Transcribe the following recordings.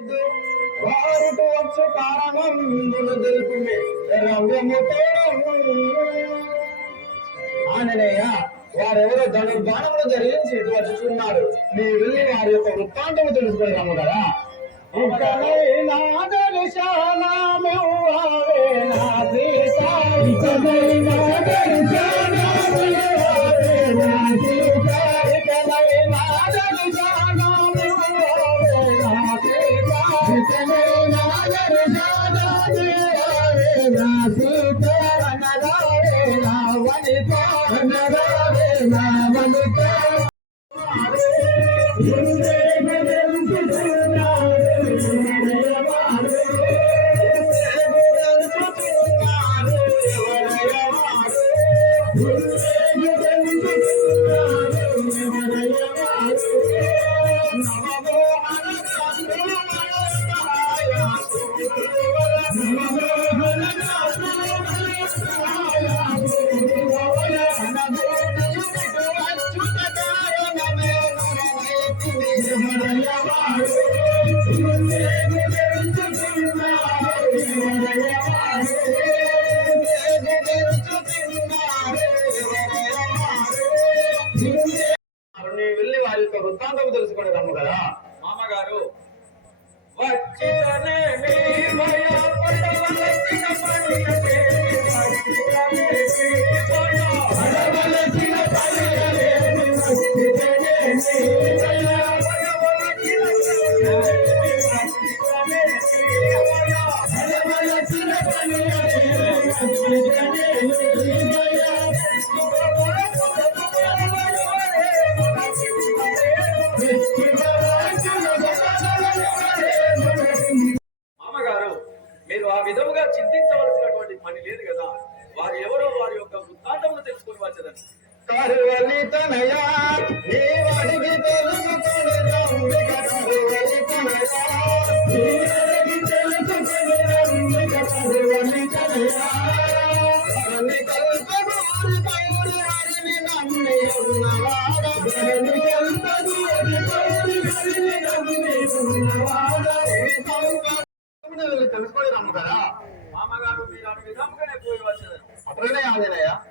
వారుటు వచ్చు కారణం వారెవరో ధనుర్బాణములు జరిగించి ఇటు వచ్చున్నారు మీరు వెళ్ళి వారి యొక్క వృత్తాంతము తెలుసుకుంటాము కదా. ఇకనైనా సీతే వనరావే వనితో వనరావే వనితో Woo! Öyle ya öyle ya.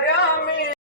में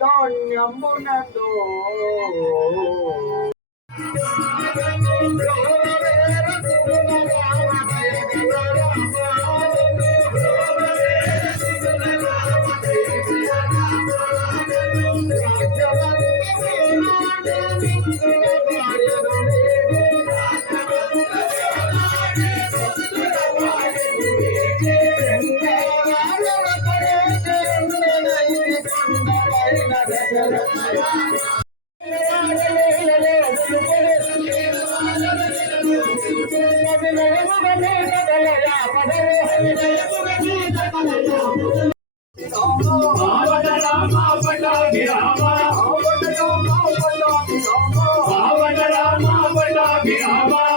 ధన్యమునతో Yeah.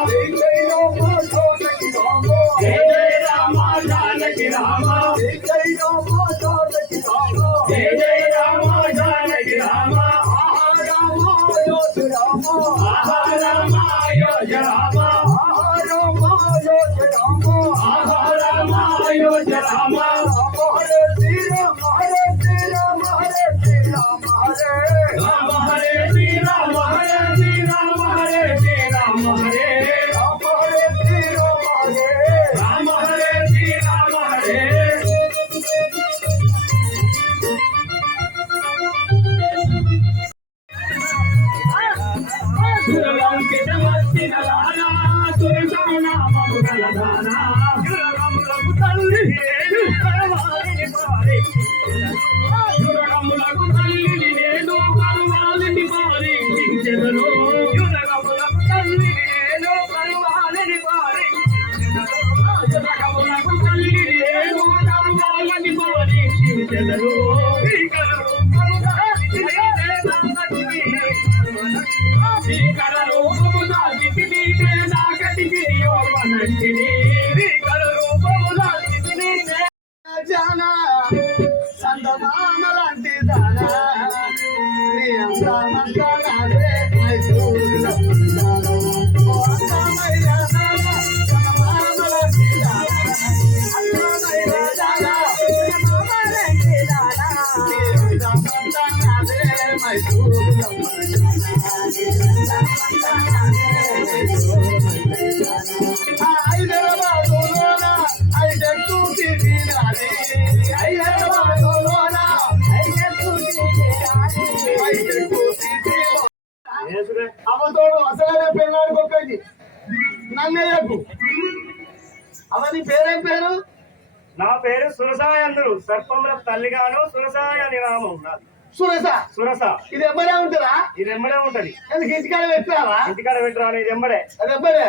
పేరు సర్పముల తల్లిగాను సురసాయ అని నామం నాది సురస? సురస. ఇది ఎమ్మడే ఉంటుందా? ఇది ఎమ్మడే ఉంటది. ఎందుకు ఇంటికాడ పెట్టావా? ఇంటికాడ పెట్టరావు ఇది ఎమ్మడే. అది ఎమ్మడే?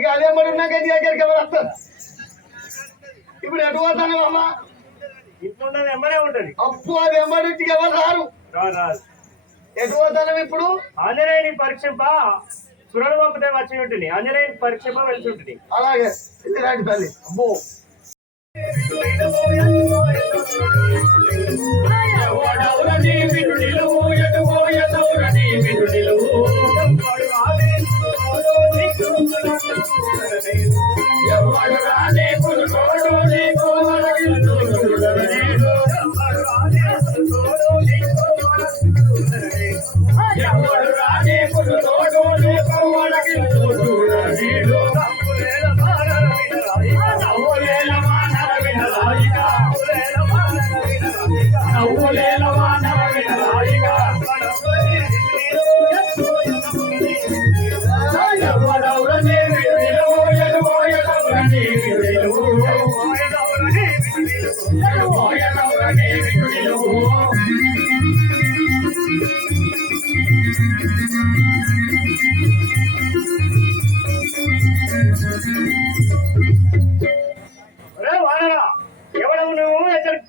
ఇక అది ఎమ్మడి ఉన్నాక ఇది దగ్గరికి ఎవరు వస్తారు? ఇప్పుడు ఎటు పోతాను అమ్మ? ఇంట్లో ఎమ్మడే ఉంటది. అప్పు అది ఎమ్మడి ఇంటికి ఎవరు రారు? రాదు ఎటు పోతాను ఇప్పుడు? ఆంజనేయుని పరీక్షింప సురడు పంపితే వచ్చి ఉంటుంది ఆంజనేయుని పరీక్షింప వెళ్తుంటుంది అలాగే. ఇది రాండి తల్లి. అబ్బో I'm gonna be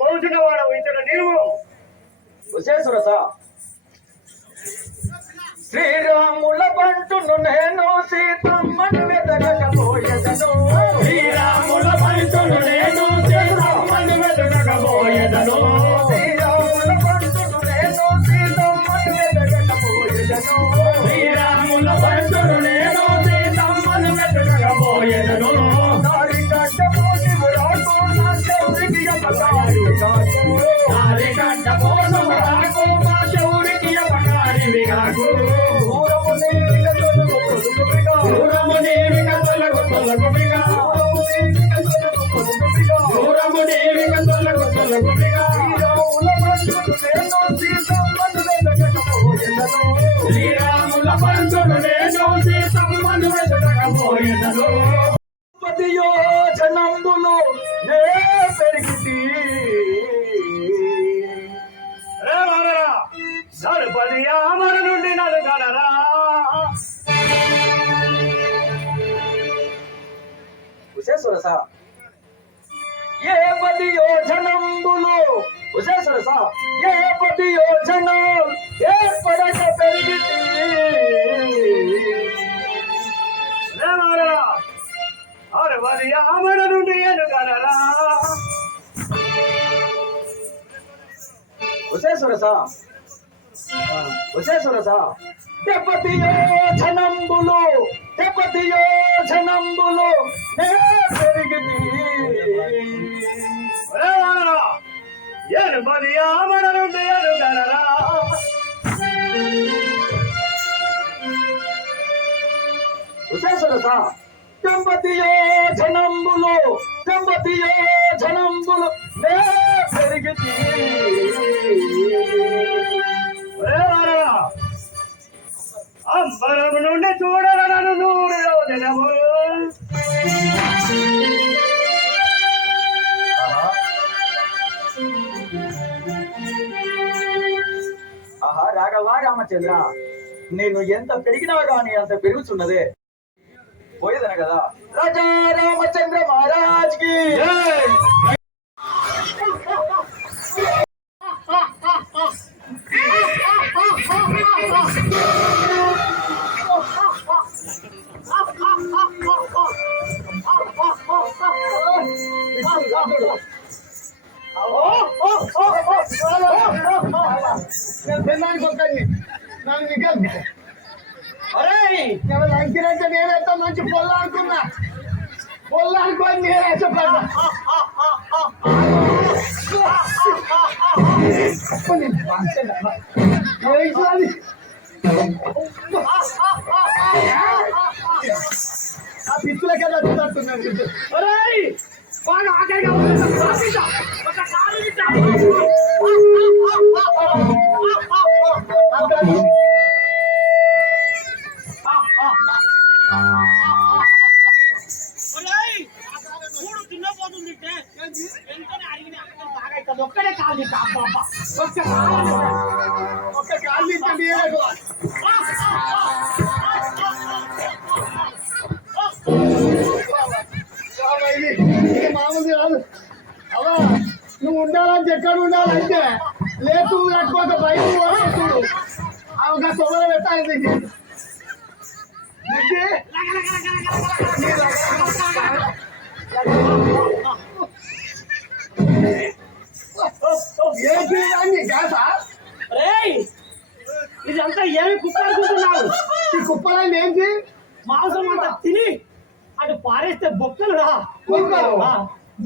పోచున్న వాడు ఇతడు నీవు. విశేషురస. శ్రీరాముల పంటును నేను సీతమ్మను వెదగకపోయేదను శ్రీరాముల శ్రీరాముల పంచులు నేను సీతమ్మను వెతకకపోయేదను పది యోజనంబులు నే పెరిగితి రే వానరా, నలుపది ఆమర నుండి నలుగనరా ఉసేశ్వరస ఏ పది యోజనంబులు. ఉసేశ్వరస ఏ పది యోజనం ఏ పడక పెరిగితి రే వానరా, అరవది ఆమర నుండి ఎనుగనరా ఉసేశ్వరస ఉసేశ్వరస యోజనంబులు తెప్పటి యోజనంబులు నే పెరిగితి రే నుండి ఎనుగనరా విశేషరస దంపతియో జనంబులు దంపతియో జనంబులు నే నుండి చూడగలను నూరు యోజనములు పెరగవా రామచంద్ర నేను ఎంత పెరిగినా కానీ అంత పెరుగుతున్నదే. పోయేదన కదా? రాజా రామచంద్ర మహారాజ్కి Oh, మామూలు కాదు అవా నువ్వు ఉండాలని ఎక్కడ ఉండాలంటే లేదు కట్టుకోక బయట పోతే చూడు ఆ ఒక సొమ్మల పెట్టాలి నీకు నీకు ఏంటి అని కాసా ఒరేయ్, ఇదంతా ఏమి కుట్టాలనుకుంటున్నావు ఈ కుప్పలని ఏంటి? మాంసం అంతా తిని అటు పారేస్తే బొక్కలు రా. కుక్కలు ఆ.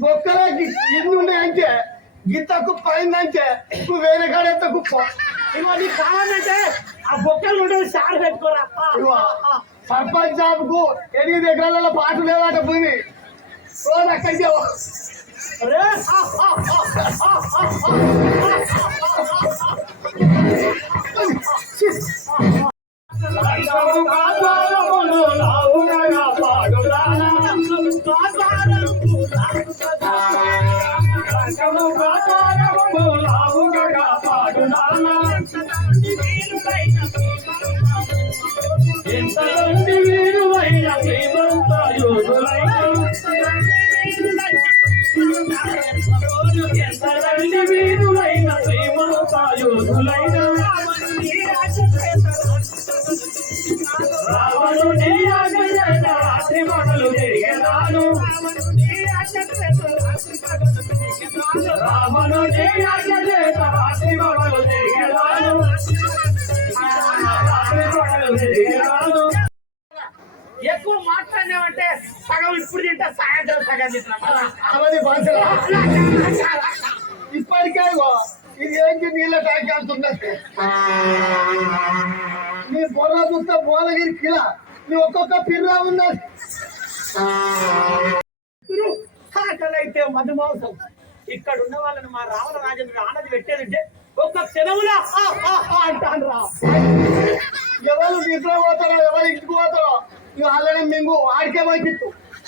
బొక్కలే ఇన్ని ఉన్నాయంటే? గిత్త కుప్ప అయిందంటే నువ్వు వేరే కాడ ఎంత కుప్ప. ఇగో నీకు కావాలంటే ఆ బొక్కలు ఉండవు సార్ పెట్టుకోరా. సర్పంచ్ జాబ్కు ఎనిమిది ఎకరాలలో పాటు లేవాట భూమి. రోజు అక్కడికి రే, రంగము కాపాడమును ఎంతమంది వీరువైన ఎంతమంది వీరులైన శ్రీమంత యోధులైన రావణుని ఆజ్ఞచేత రాత్రి మగలు తిరిగెదాను. రావణుని ఆజ్ఞచేత రాత్రి మగలు తిరిగెదాను. రాత్రి మగలు తిరిగెదాను. ఎక్కువ మాట్లాడినామంటే సగం ఇప్పుడు తింటా సాయంత్రం సగం తింటున్నా. ఇప్పటికే ఇది ఏంటి నీళ్ళ ట్యాంక్ అంటున్నట్టు? నీ బొర్ర చూస్తే బోలగిరి కిలా నీ ఒక్కొక్క పిల్ల ఉన్నది. ఆకలైతే మధుమాంసం. ఇక్కడ ఉన్న వాళ్ళని మా రావణ రాజేంద్ర ఆనది పెట్టేదంటే ఒక్క క్షణములా అంటాను రా. ఎవరు నిద్ర పోతారో ఎవరు ఇంటికి పోతారో ఇక వాళ్ళని మింగు ఆడికే పంపిస్తూ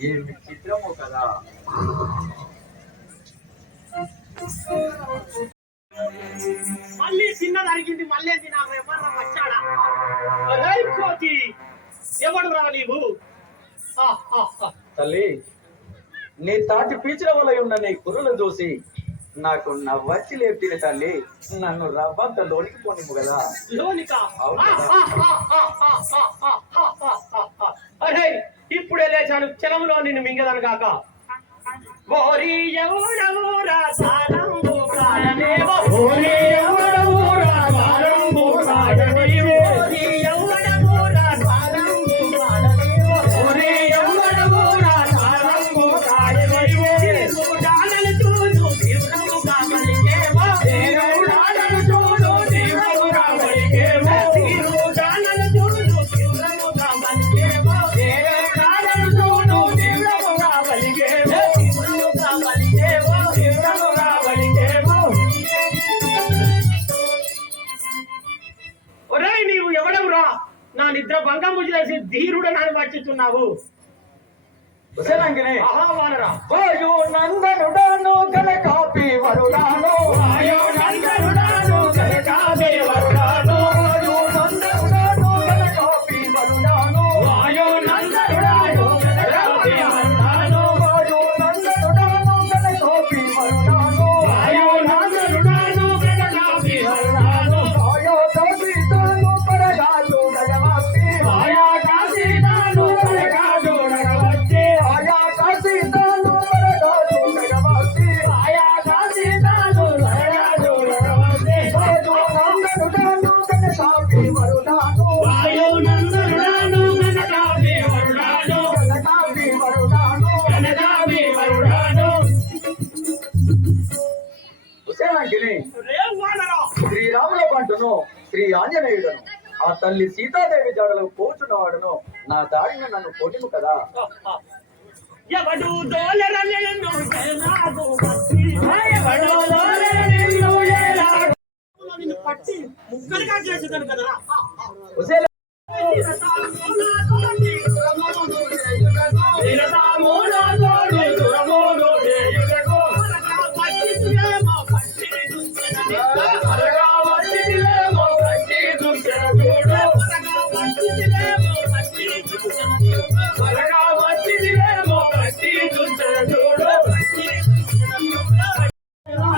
ఏమి చిత్రము కదా మళ్ళీ చిన్న జరిగింది మళ్ళీ నాకు ఎవరు వచ్చాడా? కోతి ఎవడు రా నీవు? తల్లి నీ తాటి పీచుల వల్ల ఉన్న నీ కుర్రలు చూసి నాకు నవ్వచ్చి లేపిన తల్లి నన్ను రవ్వంత లోనికి పోని కదా. లోనికా? ఇప్పుడే లేచాను క్షణంలో నిన్ను మింగదను కాక. ఓరి ఎవడెవరా సారంగు ప్రాణమేవ ఓరి ఎవడెవరా నా నిద్ర భంగము చేసి ధీరుడు నన్ను వచ్చుతున్నావు కుశలంగిని కనకాపి వరుడాను వానరా శ్రీరాముల పంటను శ్రీ ఆంజనేయుడను ఆ తల్లి సీతాదేవి జాడలో కూర్చున్నవాడును నా దారిన నన్ను కొట్టిము కదా. ఎవడు దోలరని నిన్ను నాకు వచ్చి? ఎవడో లోలె నిన్ను ఏలాడు. నిన్ను పట్టి ముక్కలుగా చేసేదాను కదరా కుశల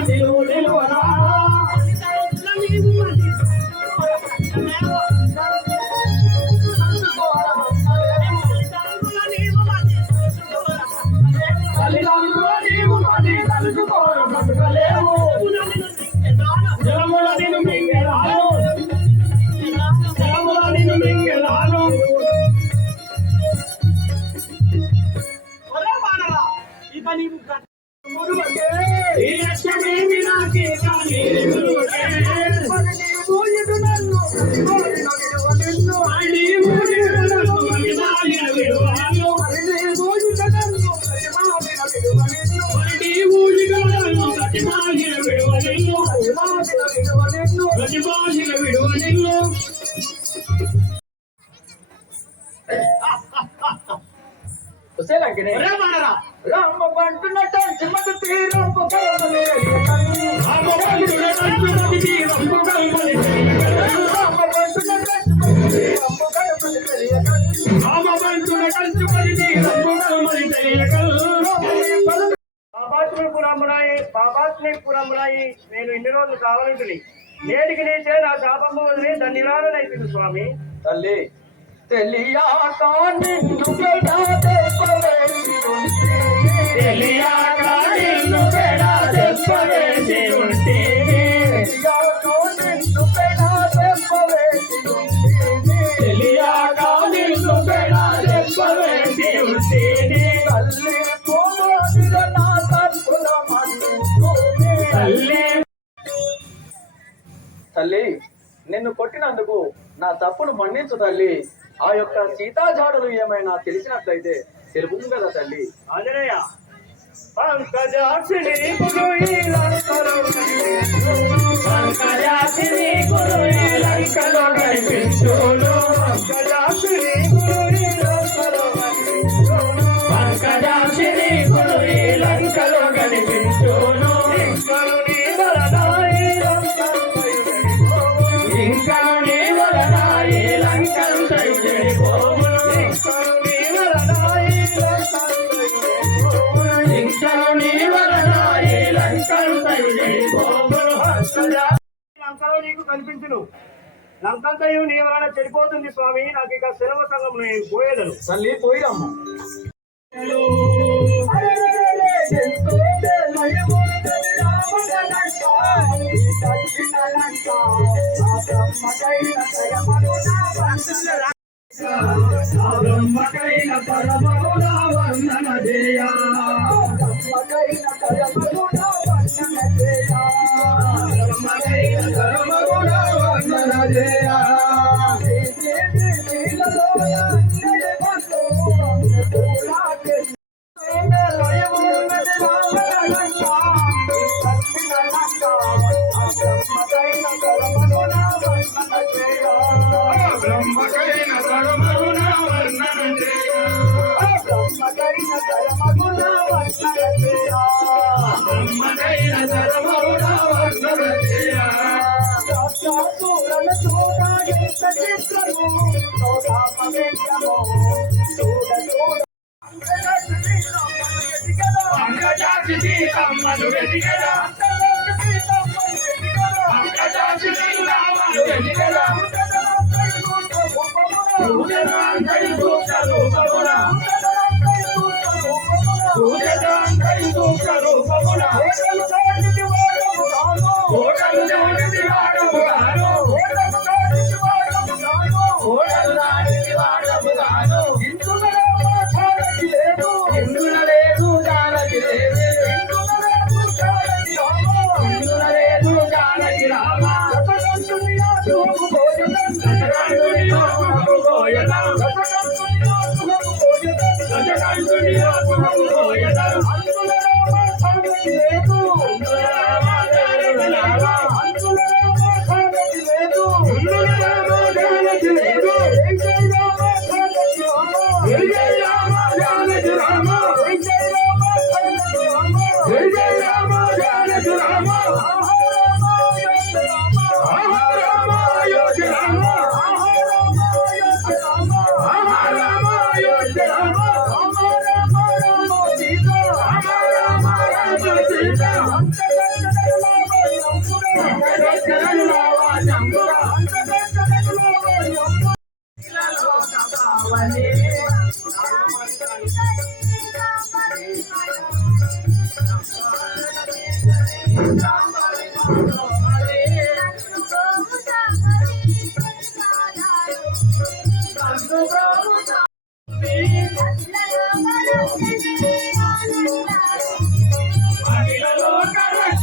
తెలియనా రోజులు కావాలంటుని నేటికి నీచే నా శాపంబు వదిలి దాన్ని నిరాళనైపోయింది స్వామి తల్లి తెలియాక నిన్ను పెడాదే పవేసి ఉంటే. తెలియక నిన్ను పెడా తెప్పవేసి ఉంటేనే. తెలియాక నిన్ను పెడాదే పవేసి ఉంటే. తెలియక నిన్ను పెడా తెప్పవేసి ఉంటేనే. తల్లి పోవాలిర నా తప్పుల మన్నించునే. తల్లి తల్లి నిన్ను కొట్టినందుకు నా తప్పును మన్నించు తల్లి. ఆ యొక్క సీతాజాడలు ఏమైనా తెలిసినట్లయితే తెలుపు కదా తల్లి. ఆంజనేయ పంకజాక్షిణి పంకజాక్షిణి లంకలో పంకజాక్షిణి కనిపించును లంకంతయు నీ వలన చెడిపోతుంది స్వామి. నాకు ఇక సెలవు సంఘం నేను పోయేదను. తల్లి పోయిరమ్మ. బ్రహ్మకైన పరమగుణ వందన జయ. బ్రహ్మకైన పంకజాక్షి సీతమ్మను వెతికరా సీతమ్మను వెతికరా రూపమున రూపమున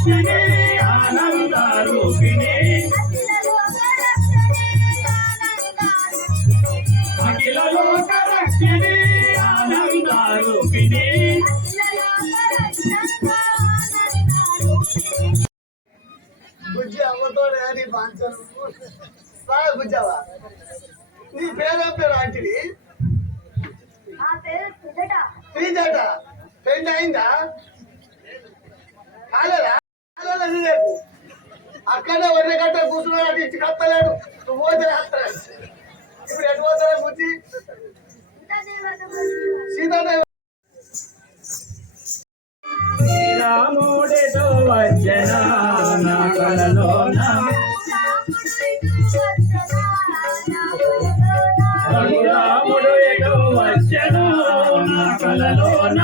Singing. రాముడు ఎటో వచ్చన నా కలలోన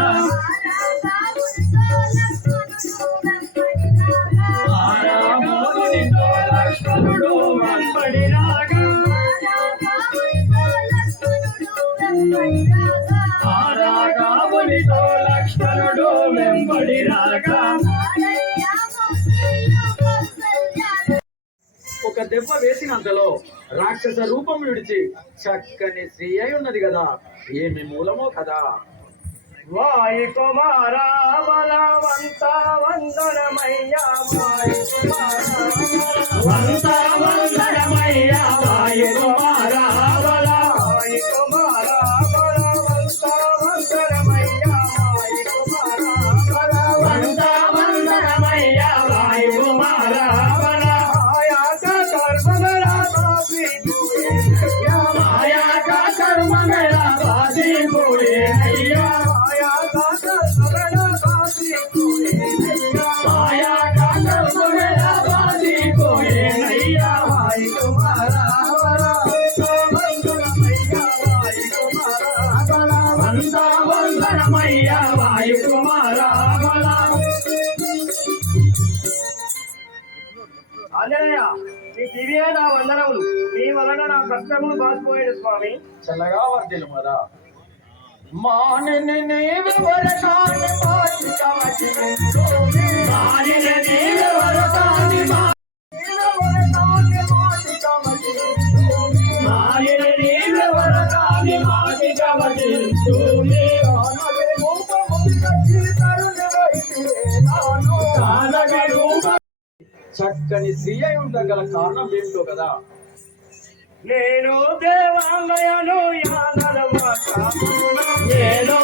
దెబ్బ వేసినంతలో రాక్షస రూపం విడిచి చక్కని స్త్రీ అయి ఉన్నది కదా. ఏమి మూలమో కదా. వాయు కుమారా బలవంత వందనమయ్యా వాయు వంత వందనమయ్య వాయు కుమార కష్టములు బాసిపోయాడు స్వామి. చల్లగా వర్దిలు మరా మానిని ఆనవే నాను చక్కని అయి ఉండగల కారణం ఏమిటో కదా. నేను దేవాలయను యాదవ నేను